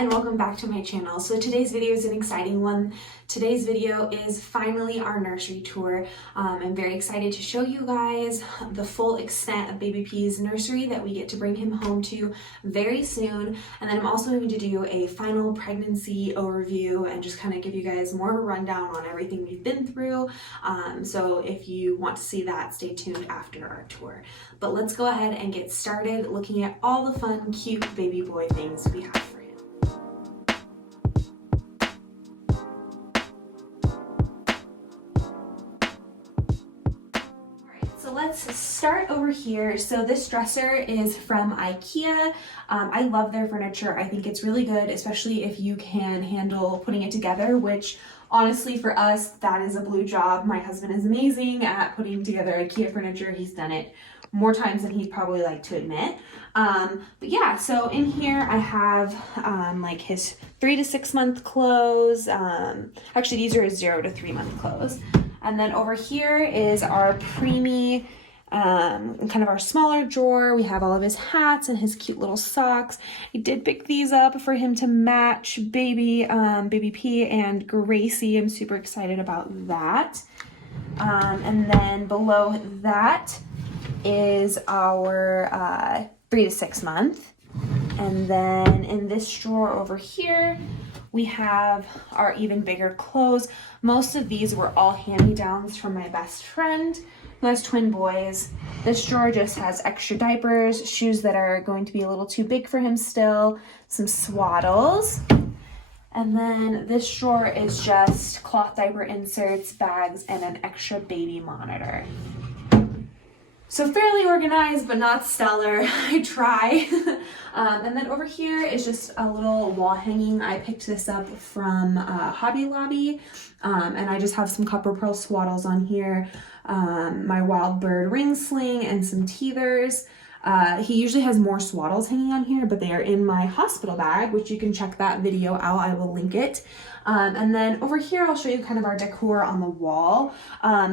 and welcome back to my channel. So today's video is an exciting one. Today's video is finally our nursery tour. I'm very excited to show you guys the full extent of Baby P's nursery that we get to bring him home to very soon. And then I'm also going to do a final pregnancy overview and just kind of give you guys more of a rundown on everything we've been through. So if you want to see that, stay tuned after our tour. But let's go ahead and get started looking at all the fun, cute baby boy things we have for him. So let's start over here. So this dresser is from IKEA. I love their furniture. I think it's really good, especially if you can handle putting it together, which honestly for us, that is a blue job. My husband is amazing at putting together IKEA furniture. He's done it more times than he'd probably like to admit. But yeah, so in here I have like his 3 to 6 month clothes. Actually, these are his 0 to 3 month clothes. And then over here is our preemie, kind of our smaller drawer. We have all of his hats and his cute little socks. I did pick these up for him to match Baby P and Gracie. I'm super excited about that. And then below that is our 3 to 6 month. And then in this drawer over here, we have our even bigger clothes. Most of these were all hand-me-downs from my best friend who has twin boys. This drawer just has extra diapers, shoes that are going to be a little too big for him still, some swaddles. And then this drawer is just cloth diaper inserts, bags, and an extra baby monitor. So fairly organized, but not stellar. I try. And then over here is just a little wall hanging. I picked this up from Hobby Lobby, and I just have some copper pearl swaddles on here, my wild bird ring sling, and some teethers. He usually has more swaddles hanging on here, but they are in my hospital bag, which you can check that video out. I will link it. And then over here, I'll show you kind of our decor on the wall.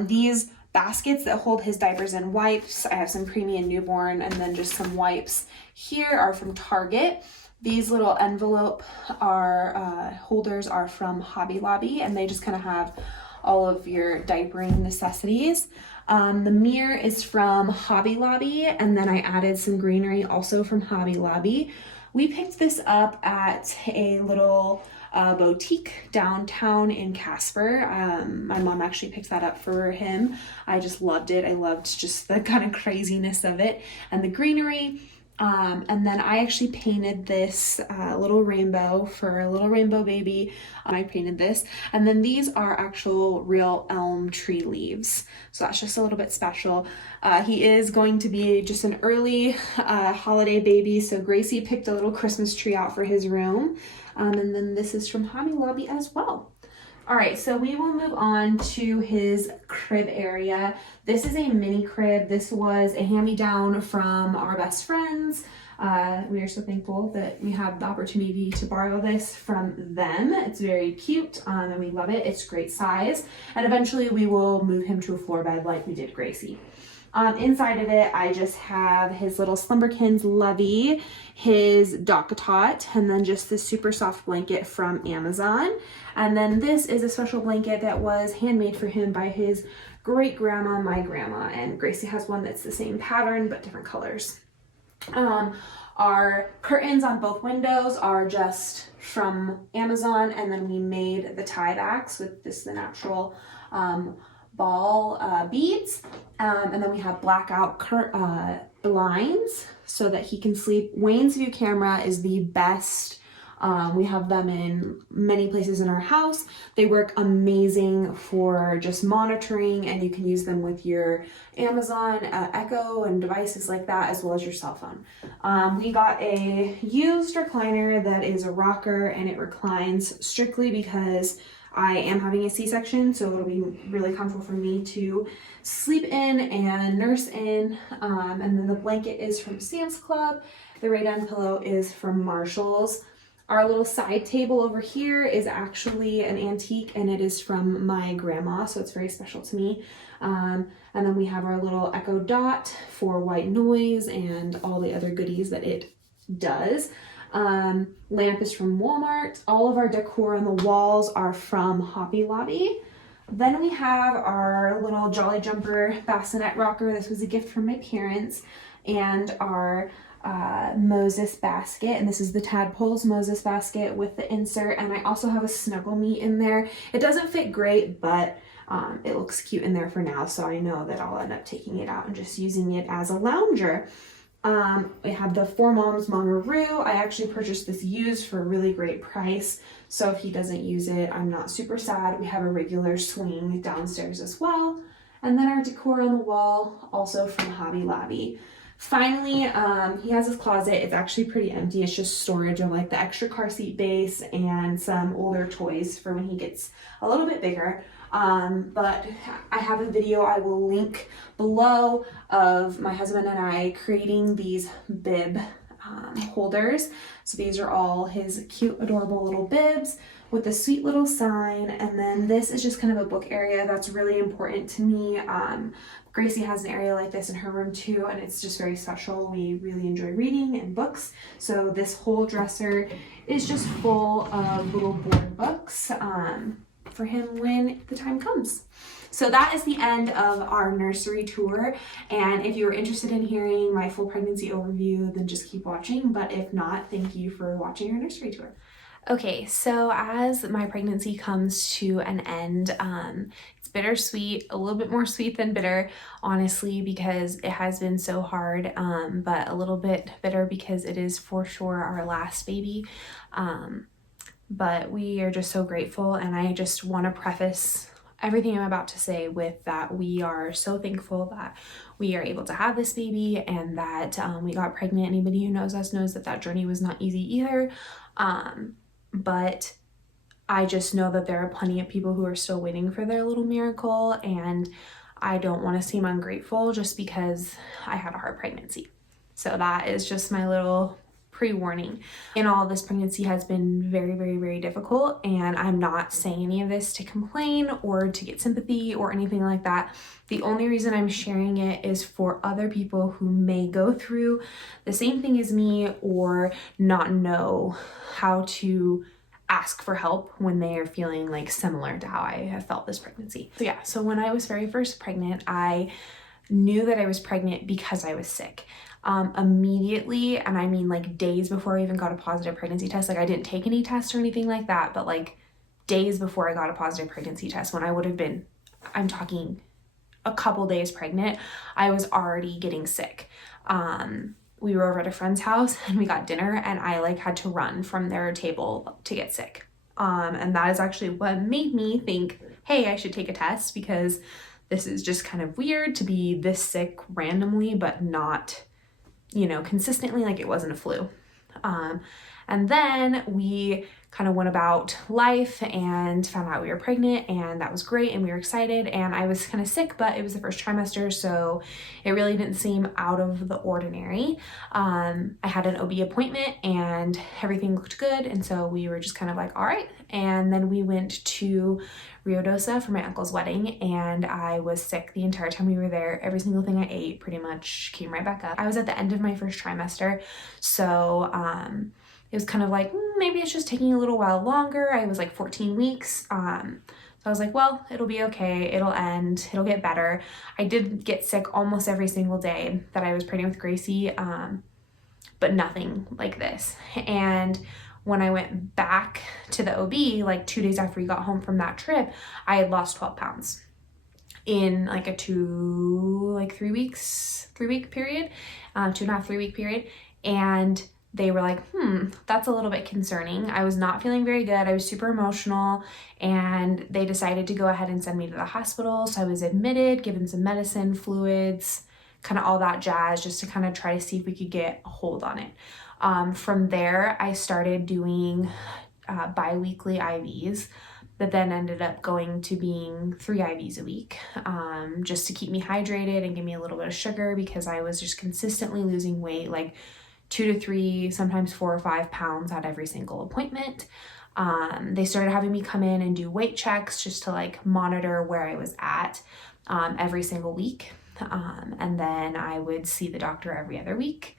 These baskets that hold his diapers and wipes. I have some preemie and newborn, and then just some wipes here are from Target. These little envelope holders are from Hobby Lobby, and they just kind of have all of your diapering necessities. The mirror is from Hobby Lobby, and then I added some greenery also from Hobby Lobby. We picked this up at a little boutique downtown in Casper. My mom actually picked that up for him. I just loved it. I loved just the kind of craziness of it and the greenery. And then I actually painted this little rainbow for a little rainbow baby. I painted this. And then these are actual real elm tree leaves. So that's just a little bit special. He is going to be just an early holiday baby. So Gracie picked a little Christmas tree out for his room. And then this is from Hobby Lobby as well. All right, so we will move on to his crib area. This is a mini crib. This was a hand-me-down from our best friends. We are so thankful that we have the opportunity to borrow this from them. It's very cute, and we love it. It's great size. And eventually we will move him to a floor bed like we did Gracie. Inside of it, I just have his little Slumberkins Lovey, his DockATot, and then just this super soft blanket from Amazon. And then this is a special blanket that was handmade for him by his great grandma, my grandma, and Gracie has one that's the same pattern but different colors. Our curtains on both windows are just from Amazon, and then we made the tie backs with the natural ball beads, and then we have blackout blinds so that he can sleep. Wayne's View camera is the best. We have them in many places in our house. They work amazing for just monitoring, and you can use them with your Amazon Echo and devices like that, as well as your cell phone. We got a used recliner that is a rocker, and it reclines strictly because I am having a C-section, so it'll be really comfortable for me to sleep in and nurse in. And then the blanket is from Sam's Club. The Raydon pillow is from Marshall's. Our little side table over here is actually an antique, and it is from my grandma, so it's very special to me. And then we have our little Echo Dot for white noise and all the other goodies that it does. Lamp is from Walmart. All of our decor on the walls are from Hobby Lobby. Then we have our little Jolly Jumper bassinet rocker. This was a gift from my parents. And our Moses basket, and this is the Tadpoles Moses basket with the insert, and I also have a Snuggle Me in there. It doesn't fit great, but it looks cute in there for now, so I know that I'll end up taking it out and just using it as a lounger. We have the Four Moms Mongaroo. I actually purchased this used for a really great price, so if he doesn't use it, I'm not super sad. We have a regular swing downstairs as well, and then our decor on the wall, also from Hobby Lobby. Finally, he has his closet. It's actually pretty empty. It's just storage of like the extra car seat base and some older toys for when he gets a little bit bigger. But I have a video I will link below of my husband and I creating these bib holders. So these are all his cute, adorable little bibs with a sweet little sign. And then this is just kind of a book area that's really important to me. Gracie has an area like this in her room too, and it's just very special. We really enjoy reading and books. So this whole dresser is just full of little board books for him when the time comes. So that is the end of our nursery tour. And if you're interested in hearing my full pregnancy overview, then just keep watching. But if not, thank you for watching our nursery tour. Okay, so as my pregnancy comes to an end, it's bittersweet, a little bit more sweet than bitter, honestly, because it has been so hard, but a little bit bitter because it is for sure our last baby. But we are just so grateful, and I just want to preface everything I'm about to say with that we are so thankful that we are able to have this baby and that we got pregnant. Anybody who knows us knows that that journey was not easy either. But I just know that there are plenty of people who are still waiting for their little miracle, and I don't want to seem ungrateful just because I had a hard pregnancy. So that is just my little pre-warning. And all this pregnancy has been very, very, very difficult, and I'm not saying any of this to complain or to get sympathy or anything like that. The only reason I'm sharing it is for other people who may go through the same thing as me or not know how to ask for help when they are feeling like similar to how I have felt this pregnancy. So yeah, so when I was very first pregnant, I knew that I was pregnant because I was sick. Immediately, and I mean like days before I even got a positive pregnancy test, like I didn't take any tests or anything like that, but like days before I got a positive pregnancy test, when I would have been, I'm talking a couple days pregnant, I was already getting sick. We were over at a friend's house and we got dinner, and I like had to run from their table to get sick. And that is actually what made me think, hey, I should take a test, because this is just kind of weird to be this sick randomly, but not, you know, consistently, like it wasn't a flu. And then we kind of went about life and found out we were pregnant, and that was great, and we were excited, and I was kind of sick, but it was the first trimester, so it really didn't seem out of the ordinary. I had an OB appointment and everything looked good, and so we were just kind of like, all right. And then we went to Rio Dosa for my uncle's wedding, and I was sick the entire time we were there. Every single thing I ate pretty much came right back up. I was at the end of my first trimester, so it was kind of like, maybe it's just taking a little while longer. I was like 14 weeks. So I was like, well, it'll be okay. It'll end. It'll get better. I did get sick almost every single day that I was pregnant with Gracie, but nothing like this. And when I went back to the OB, like 2 days after we got home from that trip, I had lost 12 pounds in like a 3 week period, 2.5, 3 week period. And they were like, that's a little bit concerning. I was not feeling very good. I was super emotional, and they decided to go ahead and send me to the hospital. So I was admitted, given some medicine, fluids, kind of all that jazz, just to kind of try to see if we could get a hold on it. From there, I started doing bi-weekly IVs that then ended up going to being 3 IVs a week, just to keep me hydrated and give me a little bit of sugar, because I was just consistently losing weight, like 2 to 3, sometimes 4 or 5 pounds at every single appointment. They started having me come in and do weight checks just to like monitor where I was at every single week. And then I would see the doctor every other week,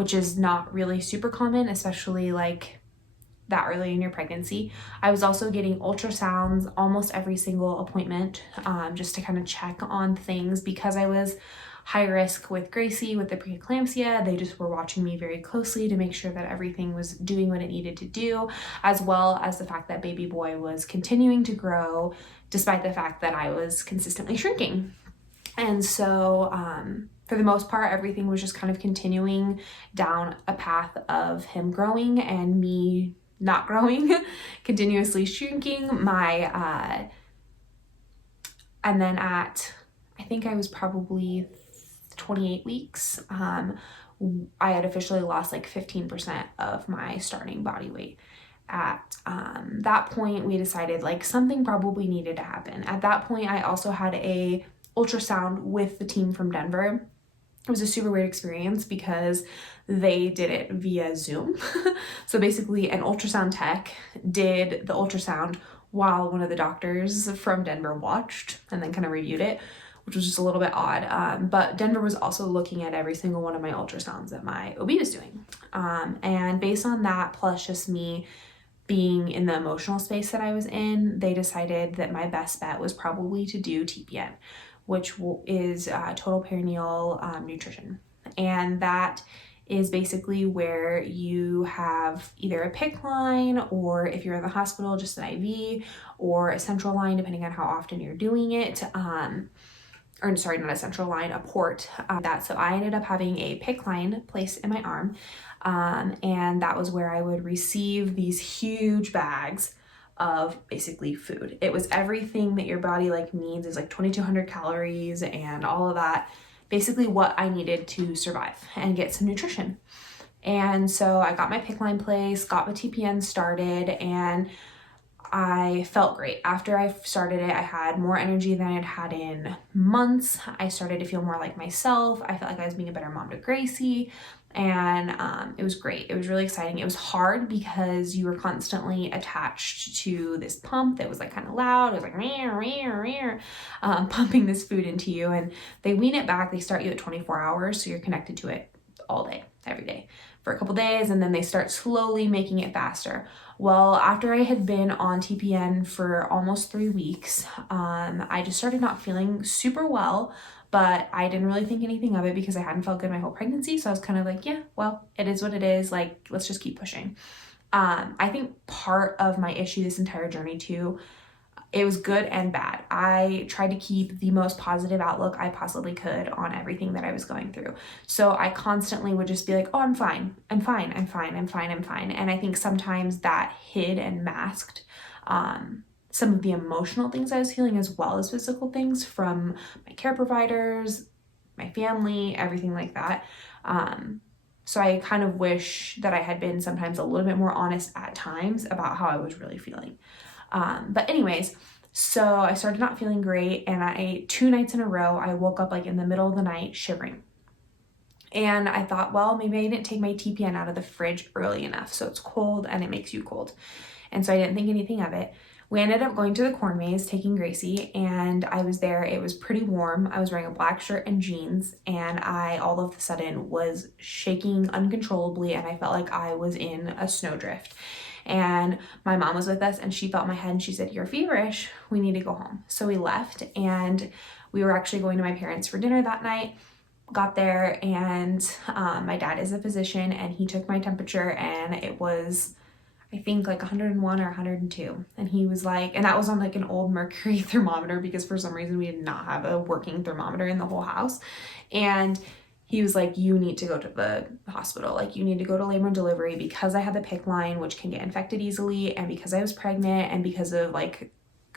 which is not really super common, especially like that early in your pregnancy. I was also getting ultrasounds almost every single appointment, just to kind of check on things because I was high risk with Gracie with the preeclampsia. They just were watching me very closely to make sure that everything was doing what it needed to do, as well as the fact that baby boy was continuing to grow despite the fact that I was consistently shrinking. And so for the most part, everything was just kind of continuing down a path of him growing and me not growing, continuously shrinking. And then at, I think I was probably 28 weeks, I had officially lost like 15% of my starting body weight. At that point, we decided like something probably needed to happen. At that point, I also had a ultrasound with the team from Denver. It was a super weird experience because they did it via Zoom. So basically an ultrasound tech did the ultrasound while one of the doctors from Denver watched and then kind of reviewed it, which was just a little bit odd. But Denver was also looking at every single one of my ultrasounds that my OB was doing. And based on that, plus just me being in the emotional space that I was in, they decided that my best bet was probably to do TPN, which is total perinatal nutrition. And that is basically where you have either a PICC line, or if you're in the hospital, just an IV, or a central line, depending on how often you're doing it. Or sorry, not a central line, a port. So I ended up having a PICC line placed in my arm. And that was where I would receive these huge bags of basically food. It was everything that your body like needs. Is like 2,200 calories and all of that. Basically what I needed to survive and get some nutrition. And so I got my PICC line placed, got my TPN started, and I felt great. After I started it, I had more energy than I'd had in months. I started to feel more like myself. I felt like I was being a better mom to Gracie. And it was great. It was really exciting. It was hard because you were constantly attached to this pump that was like kind of loud. It was like pumping this food into you, and they wean it back. They start you at 24 hours, so you're connected to it all day, every day for a couple days, and then they start slowly making it faster. Well, after I had been on TPN for almost 3 weeks, I just started not feeling super well. But I didn't really think anything of it because I hadn't felt good my whole pregnancy. So I was kind of like, yeah, well, it is what it is. Like, let's just keep pushing. I think part of my issue this entire journey too, it was good and bad. I tried to keep the most positive outlook I possibly could on everything that I was going through. So I constantly would just be like, oh, I'm fine. I'm fine. I'm fine. I'm fine. I'm fine. And I think sometimes that hid and masked, some of the emotional things I was feeling, as well as physical things from my care providers, my family, everything like that. So I kind of wish that I had been sometimes a little bit more honest at times about how I was really feeling. But anyways, so I started not feeling great, and 2 nights in a row, I woke up like in the middle of the night shivering. And I thought, well, maybe I didn't take my TPN out of the fridge early enough. So it's cold and it makes you cold. And so I didn't think anything of it. We ended up going to the corn maze, taking Gracie, and I was there. It was pretty warm. I was wearing a black shirt and jeans, and I all of a sudden was shaking uncontrollably, and I felt like I was in a snowdrift. And my mom was with us, and she felt my head, and she said, "You're feverish. We need to go home." So we left, and we were actually going to my parents for dinner that night. Got there, and my dad is a physician, and he took my temperature, and it was, I think, like 101 or 102. And he was like, and that was on like an old mercury thermometer because for some reason we did not have a working thermometer in the whole house. And he was like, you need to go to the hospital. Like, you need to go to labor and delivery because I had the PICC line, which can get infected easily. And because I was pregnant and because of like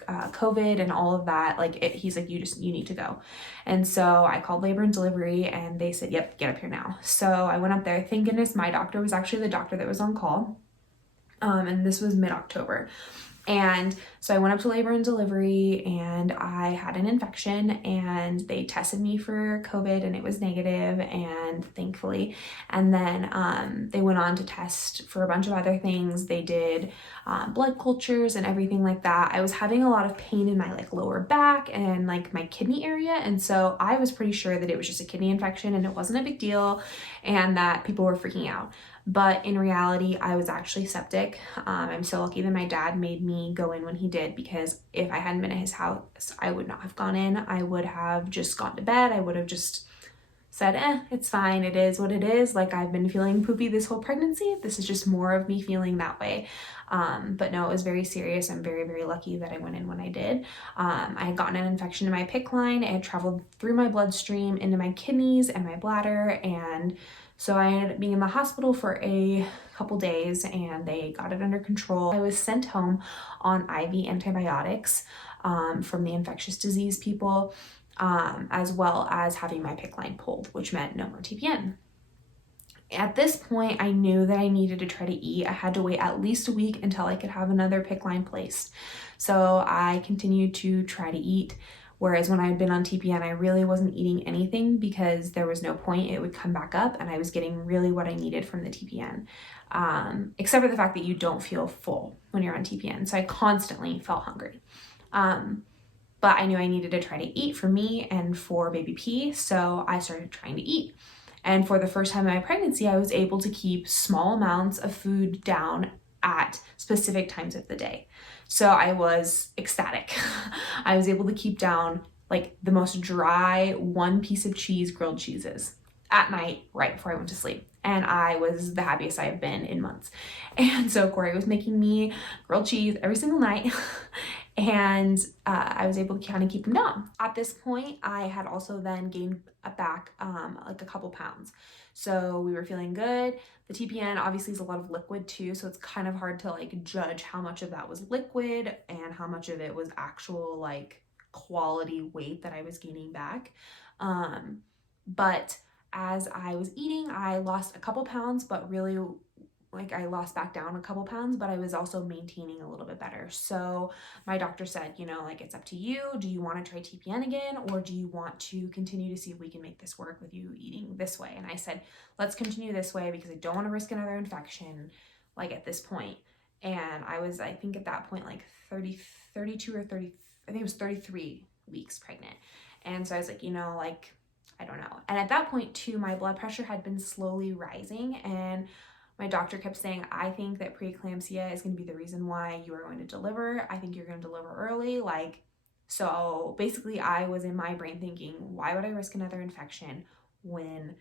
COVID and all of that, he's like, you need to go. And so I called labor and delivery, and they said, yep, get up here now. So I went up there. Thank goodness my doctor was actually the doctor that was on call. And this was mid-October. And so I went up to labor and delivery and I had an infection and they tested me for COVID and it was negative, and thankfully. And then they went on to test for a bunch of other things. They did blood cultures and everything like that. I was having a lot of pain in my like lower back and like my kidney area. And so I was pretty sure that it was just a kidney infection and it wasn't a big deal and that people were freaking out. But in reality, I was actually septic. I'm so lucky that my dad made me go in when he did, because if I hadn't been at his house, I would not have gone in. I would have just gone to bed. I would have just said, it's fine. It is what it is. Like, I've been feeling poopy this whole pregnancy. This is just more of me feeling that way. But no, it was very serious. I'm very, very lucky that I went in when I did. I had gotten an infection in my PICC line. It had traveled through my bloodstream into my kidneys and my bladder, and so I ended up being in the hospital for a couple days and they got it under control. I was sent home on IV antibiotics from the infectious disease people, as well as having my PICC line pulled, which meant no more TPN. At this point, I knew that I needed to try to eat. I had to wait at least a week until I could have another PICC line placed. So I continued to try to eat. Whereas when I had been on TPN, I really wasn't eating anything because there was no point. It would come back up and I was getting really what I needed from the TPN. Except for the fact that you don't feel full when you're on TPN. So I constantly felt hungry. But I knew I needed to try to eat for me and for baby P. So I started trying to eat. And for the first time in my pregnancy, I was able to keep small amounts of food down at specific times of the day. So I was ecstatic. I was able to keep down like the most dry 1 piece of cheese grilled cheeses at night right before I went to sleep. And I was the happiest I've been in months. And so Corey was making me grilled cheese every single night. And I was able to kind of keep them down. At this point, I had also then gained back like a couple pounds. So we were feeling good. The TPN obviously is a lot of liquid too, so it's kind of hard to like judge how much of that was liquid and how much of it was actual like quality weight that I was gaining back. But as I was eating, I lost a couple pounds, but really like I lost back down a couple pounds, but I was also maintaining a little bit better. So my doctor said, you know, like, it's up to you. Do you want to try TPN again? Or do you want to continue to see if we can make this work with you eating this way? And I said, let's continue this way because I don't want to risk another infection, like at this point. And I was, I think at that point, like 32 or 30, I think it was 33 weeks pregnant. And so I was like, you know, like, I don't know. And at that point too, my blood pressure had been slowly rising, and my doctor kept saying, I think that preeclampsia is going to be the reason why you are going to deliver. I think you're going to deliver early. Like, so basically I was in my brain thinking, why would I risk another infection when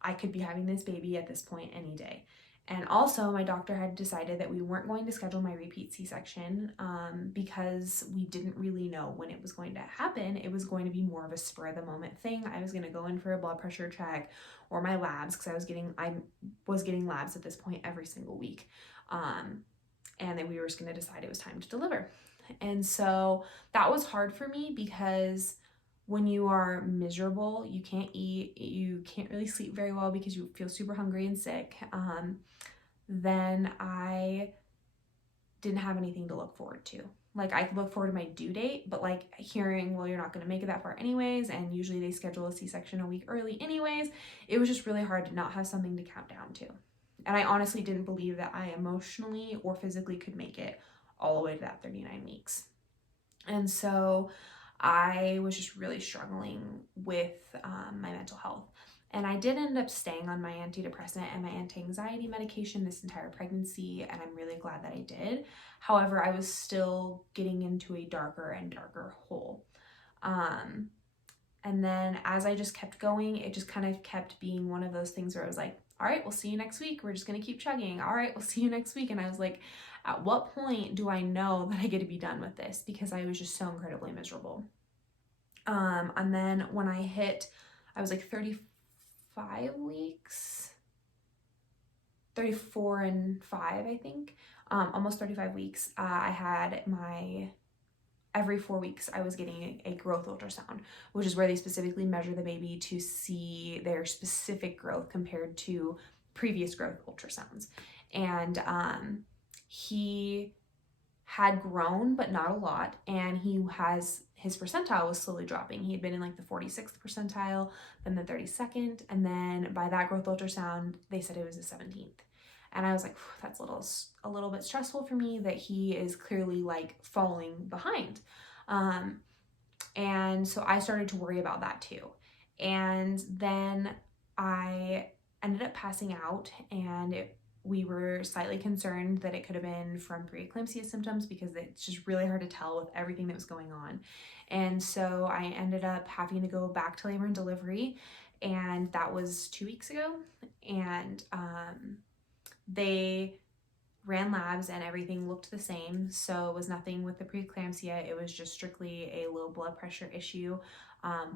I could be having this baby at this point any day? And also my doctor had decided that we weren't going to schedule my repeat C-section because we didn't really know when it was going to happen. It was going to be more of a spur of the moment thing. I was going to go in for a blood pressure check or my labs, because I was getting labs at this point every single week. And then we were just going to decide it was time to deliver. And so that was hard for me because when you are miserable, you can't eat, you can't really sleep very well because you feel super hungry and sick. Then I didn't have anything to look forward to. Like, I could look forward to my due date, but like hearing, well, you're not going to make it that far anyways, and usually they schedule a C-section a week early anyways, it was just really hard to not have something to count down to. And I honestly didn't believe that I emotionally or physically could make it all the way to that 39 weeks. And so I was just really struggling with my mental health. And I did end up staying on my antidepressant and my anti-anxiety medication this entire pregnancy, and I'm really glad that I did. However, I was still getting into a darker and darker hole. And then as I just kept going, it just kind of kept being one of those things where I was like, all right, we'll see you next week. We're just going to keep chugging. All right, we'll see you next week. And I was like, at what point do I know that I get to be done with this? Because I was just so incredibly miserable. And then when I was like 35 weeks, 34 and 5, I think, almost 35 weeks, I had every 4 weeks I was getting a growth ultrasound, which is where they specifically measure the baby to see their specific growth compared to previous growth ultrasounds. And he had grown, but not a lot. And his percentile was slowly dropping. He had been in like the 46th percentile, then the 32nd. And then by that growth ultrasound, they said it was the 17th. And I was like, that's a little bit stressful for me that he is clearly like falling behind. And so I started to worry about that too. And then I ended up passing out, and we were slightly concerned that it could have been from preeclampsia symptoms because it's just really hard to tell with everything that was going on. And so I ended up having to go back to labor and delivery, and that was 2 weeks ago. And they ran labs and everything looked the same. So it was nothing with the preeclampsia. It was just strictly a low blood pressure issue,